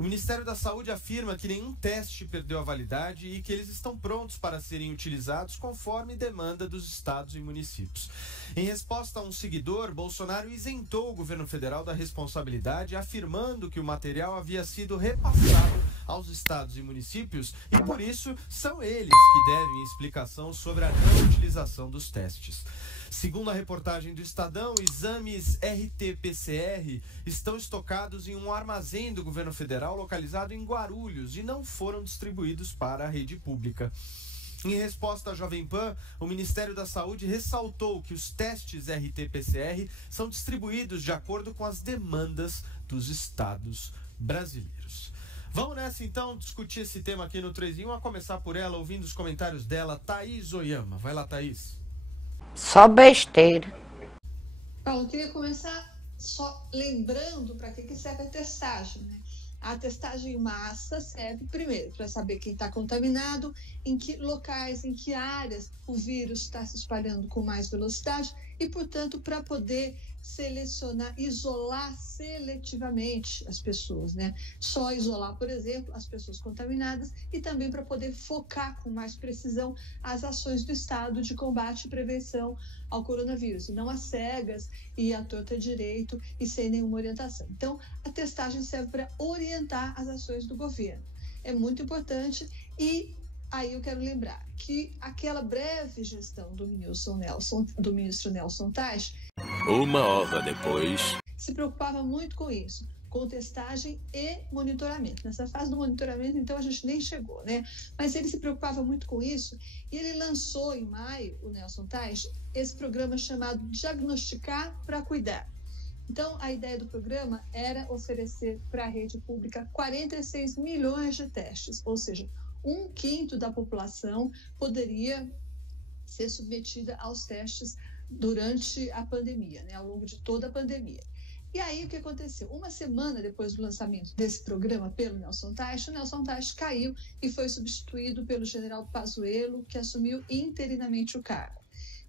O Ministério da Saúde afirma que nenhum teste perdeu a validade e que eles estão prontos para serem utilizados conforme demanda dos estados e municípios. Em resposta a um seguidor, Bolsonaro isentou o governo federal da responsabilidade, afirmando que o material havia sido repassado aos estados e municípios e, por isso, são eles que devem explicação sobre a não utilização dos testes. Segundo a reportagem do Estadão, exames RT-PCR estão estocados em um armazém do governo federal localizado em Guarulhos e não foram distribuídos para a rede pública. Em resposta à Jovem Pan, o Ministério da Saúde ressaltou que os testes RT-PCR são distribuídos de acordo com as demandas dos estados brasileiros. Vamos nessa então discutir esse tema aqui no 3 em 1, a começar por ela, ouvindo os comentários dela, Thaís Oyama. Vai lá, Thaís. Só besteira. Paulo, eu queria começar só lembrando para que serve a testagem, né? A testagem em massa serve, primeiro, para saber quem está contaminado, em que locais, em que áreas o vírus está se espalhando com mais velocidade e, portanto, para poder selecionar, isolar seletivamente as pessoas, né? Só isolar, por exemplo, as pessoas contaminadas e também para poder focar com mais precisão as ações do Estado de combate e prevenção ao coronavírus, e não às cegas e à torta direito e sem nenhuma orientação. Então, a testagem serve para orientar as ações do governo. É muito importante e aí eu quero lembrar que aquela breve gestão do ministro Nelson Teich, uma hora depois, se preocupava muito com isso, com testagem e monitoramento. Nessa fase do monitoramento, então, a gente nem chegou, né? Mas ele se preocupava muito com isso e ele lançou em maio, o Nelson Teich, esse programa chamado Diagnosticar para Cuidar. Então, a ideia do programa era oferecer para a rede pública 46 milhões de testes, ou seja, 1/5 da população poderia ser submetida aos testes durante a pandemia, né, ao longo de toda a pandemia. E aí, o que aconteceu? Uma semana depois do lançamento desse programa pelo Nelson Teich, o Nelson Teich caiu e foi substituído pelo general Pazuello, que assumiu interinamente o cargo.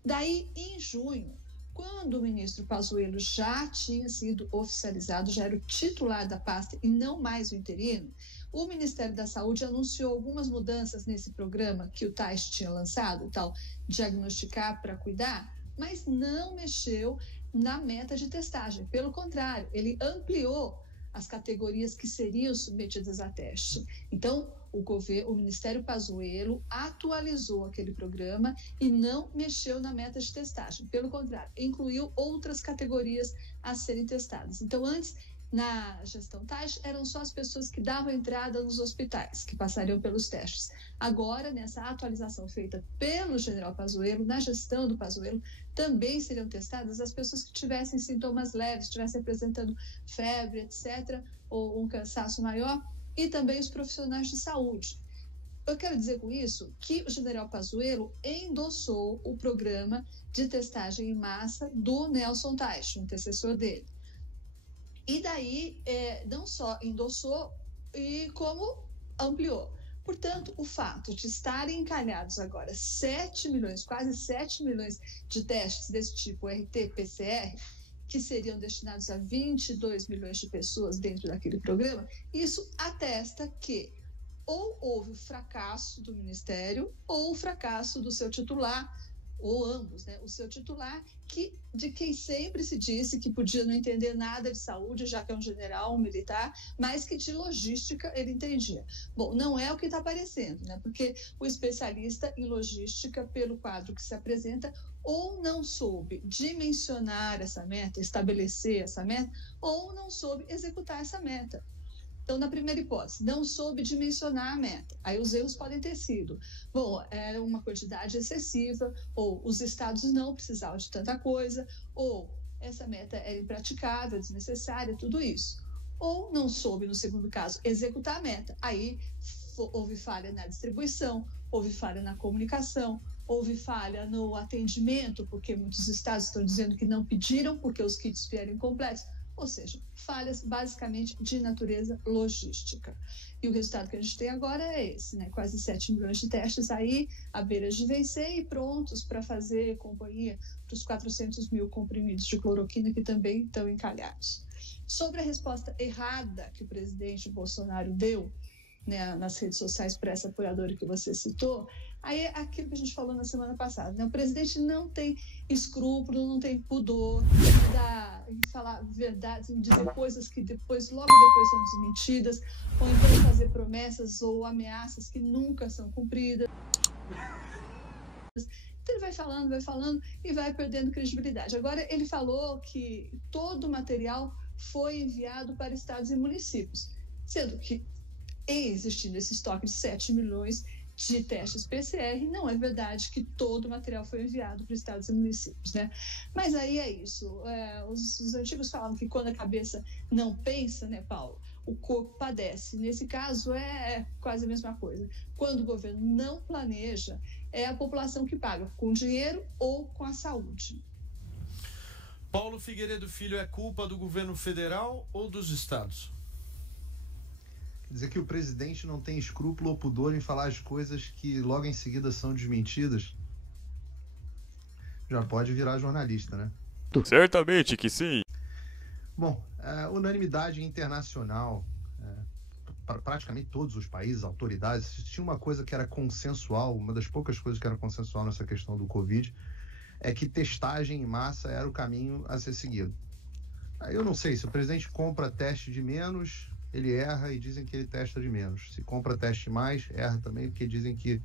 Daí, em junho, quando o ministro Pazuello já tinha sido oficializado, já era o titular da pasta e não mais o interino, o Ministério da Saúde anunciou algumas mudanças nesse programa que o Teich tinha lançado, o tal Diagnosticar para Cuidar, mas não mexeu na meta de testagem. Pelo contrário, ele ampliou as categorias que seriam submetidas a teste. Então, o Ministério Pazuello atualizou aquele programa e não mexeu na meta de testagem. Pelo contrário, incluiu outras categorias a serem testadas. Então, antes, na gestão Teich, eram só as pessoas que davam entrada nos hospitais, que passariam pelos testes. Agora, nessa atualização feita pelo general Pazuello, na gestão do Pazuello, também seriam testadas as pessoas que tivessem sintomas leves, estivessem apresentando febre, etc., ou um cansaço maior, e também os profissionais de saúde. Eu quero dizer com isso que o general Pazuello endossou o programa de testagem em massa do Nelson Teich, o antecessor dele. E daí, não só endossou, como ampliou. Portanto, o fato de estarem encalhados agora 7 milhões, quase 7 milhões de testes desse tipo RT-PCR, que seriam destinados a 22 milhões de pessoas dentro daquele programa, isso atesta que ou houve o fracasso do Ministério ou o fracasso do seu titular, ou ambos, né? O seu titular, de quem sempre se disse que podia não entender nada de saúde, já que é um general, um militar, mas que de logística ele entendia. Bom, não é o que está aparecendo, né? Porque o especialista em logística, pelo quadro que se apresenta, ou não soube dimensionar essa meta, estabelecer essa meta, ou não soube executar essa meta. Então, na primeira hipótese, não soube dimensionar a meta. Aí os erros podem ter sido, era uma quantidade excessiva, ou os estados não precisavam de tanta coisa, ou essa meta era impraticável, desnecessária, tudo isso. Ou não soube, no segundo caso, executar a meta. Aí houve falha na distribuição, houve falha na comunicação, houve falha no atendimento, porque muitos estados estão dizendo que não pediram, porque os kits vieram incompletos. Ou seja, falhas basicamente de natureza logística. E o resultado que a gente tem agora é esse, né? Quase 7 milhões de testes aí, à beira de vencer e prontos para fazer companhia para os 400 mil comprimidos de cloroquina que também estão encalhados. Sobre a resposta errada que o presidente Bolsonaro deu, né, nas redes sociais para essa apoiadora que você citou, aí é aquilo que a gente falou na semana passada, né? O presidente não tem escrúpulo, não tem pudor em falar verdades, em dizer coisas que logo depois são desmentidas, ou então fazer promessas ou ameaças que nunca são cumpridas. Então ele vai falando e vai perdendo credibilidade. Agora ele falou que todo o material foi enviado para estados e municípios, sendo que existindo esse estoque de 7 milhões de testes PCR, não é verdade que todo o material foi enviado para estados e municípios, né? Mas aí é isso. Os antigos falavam que quando a cabeça não pensa, né, Paulo, o corpo padece. Nesse caso é quase a mesma coisa. Quando o governo não planeja, é a população que paga, com dinheiro ou com a saúde. Paulo Figueiredo Filho, é culpa do governo federal ou dos estados? Dizer que o presidente não tem escrúpulo ou pudor em falar as coisas que logo em seguida são desmentidas, já pode virar jornalista, né? Certamente que sim. Bom, unanimidade internacional, para praticamente todos os países, autoridades, tinha uma coisa que era consensual, uma das poucas coisas que era consensual nessa questão do Covid, é que testagem em massa era o caminho a ser seguido. Eu não sei, se o presidente compra teste de menos, ele erra e dizem que ele testa de menos. Se compra teste mais, erra também, porque dizem que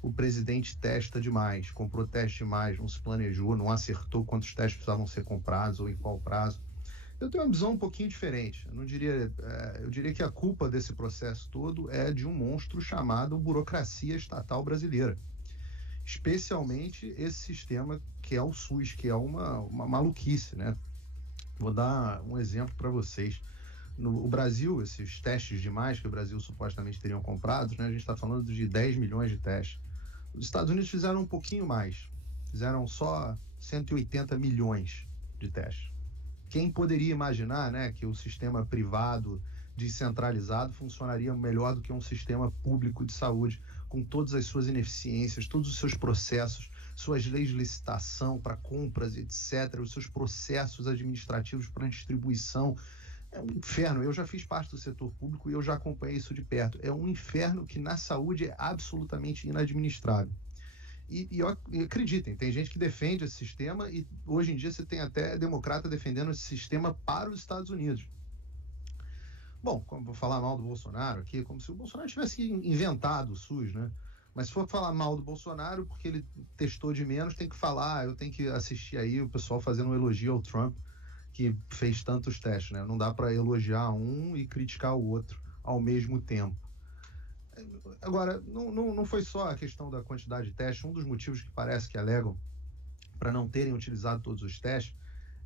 o presidente testa demais, comprou teste demais, não se planejou, não acertou quantos testes precisavam ser comprados ou em qual prazo. Eu tenho uma visão um pouquinho diferente. Eu diria que a culpa desse processo todo é de um monstro chamado burocracia estatal brasileira. Especialmente esse sistema que é o SUS, que é uma maluquice, né? Vou dar um exemplo para vocês. No Brasil, esses testes demais que o Brasil supostamente teriam comprado, né, a gente está falando de 10 milhões de testes. Os Estados Unidos fizeram um pouquinho mais, fizeram só 180 milhões de testes. Quem poderia imaginar, né, que o sistema privado descentralizado funcionaria melhor do que um sistema público de saúde, com todas as suas ineficiências, todos os seus processos, suas leis de licitação para compras, etc., os seus processos administrativos para distribuição. É um inferno. Eu já fiz parte do setor público e eu já acompanhei isso de perto. É um inferno que na saúde é absolutamente inadministrável. E acreditem, tem gente que defende esse sistema e hoje em dia você tem até democrata defendendo esse sistema para os Estados Unidos. Bom, como vou falar mal do Bolsonaro aqui, como se o Bolsonaro tivesse inventado o SUS, né? Mas se for falar mal do Bolsonaro porque ele testou de menos, tem que falar, eu tenho que assistir aí o pessoal fazendo um elogio ao Trump, que fez tantos testes, né? Não dá para elogiar um e criticar o outro ao mesmo tempo. Agora, não foi só a questão da quantidade de testes. Um dos motivos que parece que alegam para não terem utilizado todos os testes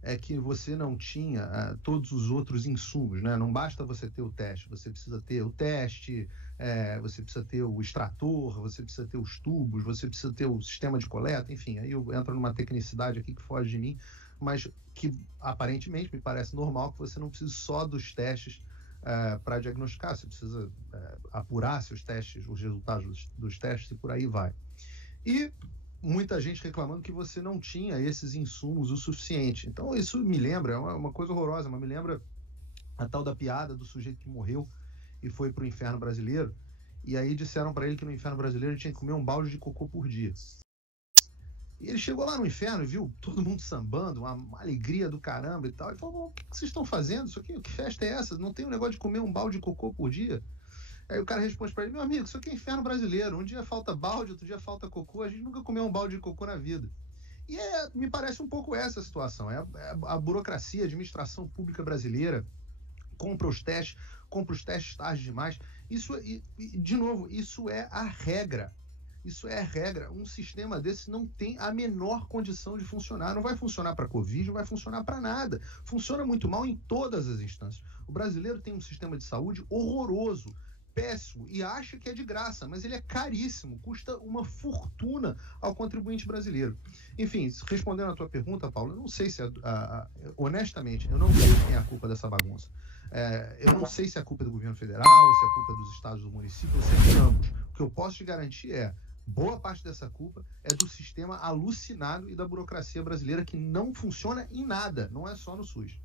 é que você não tinha todos os outros insumos, né? Não basta você ter o teste, você precisa ter o teste, você precisa ter o extrator, você precisa ter os tubos, você precisa ter o sistema de coleta, enfim, aí eu entro numa tecnicidade aqui que foge de mim, mas que aparentemente me parece normal que você não precise só dos testes para diagnosticar, você precisa apurar seus testes, os resultados dos testes e por aí vai. E muita gente reclamando que você não tinha esses insumos o suficiente. Então isso me lembra, é uma coisa horrorosa, mas me lembra a tal da piada do sujeito que morreu e foi para o inferno brasileiro, e aí disseram para ele que no inferno brasileiro ele tinha que comer um balde de cocô por dia. E ele chegou lá no inferno e viu todo mundo sambando, uma alegria do caramba e tal. E falou, o que vocês estão fazendo? Isso aqui, que festa é essa? Não tem um negócio de comer um balde de cocô por dia? Aí o cara responde para ele, meu amigo, isso aqui é inferno brasileiro. Um dia falta balde, outro dia falta cocô. A gente nunca comeu um balde de cocô na vida. E me parece um pouco essa a situação. A burocracia, a administração pública brasileira compra os testes tarde demais. De novo, isso é a regra. Isso é regra. Um sistema desse não tem a menor condição de funcionar. Não vai funcionar para a Covid, não vai funcionar para nada. Funciona muito mal em todas as instâncias. O brasileiro tem um sistema de saúde horroroso, péssimo, e acha que é de graça, mas ele é caríssimo, custa uma fortuna ao contribuinte brasileiro. Enfim, respondendo à tua pergunta, Paulo, eu não sei se, honestamente, eu não sei quem é a culpa dessa bagunça. Eu não sei se a culpa é do governo federal, se a culpa é dos estados, do município, ou se é de ambos. O que eu posso te garantir é boa parte dessa culpa é do sistema alucinado e da burocracia brasileira que não funciona em nada, não é só no SUS.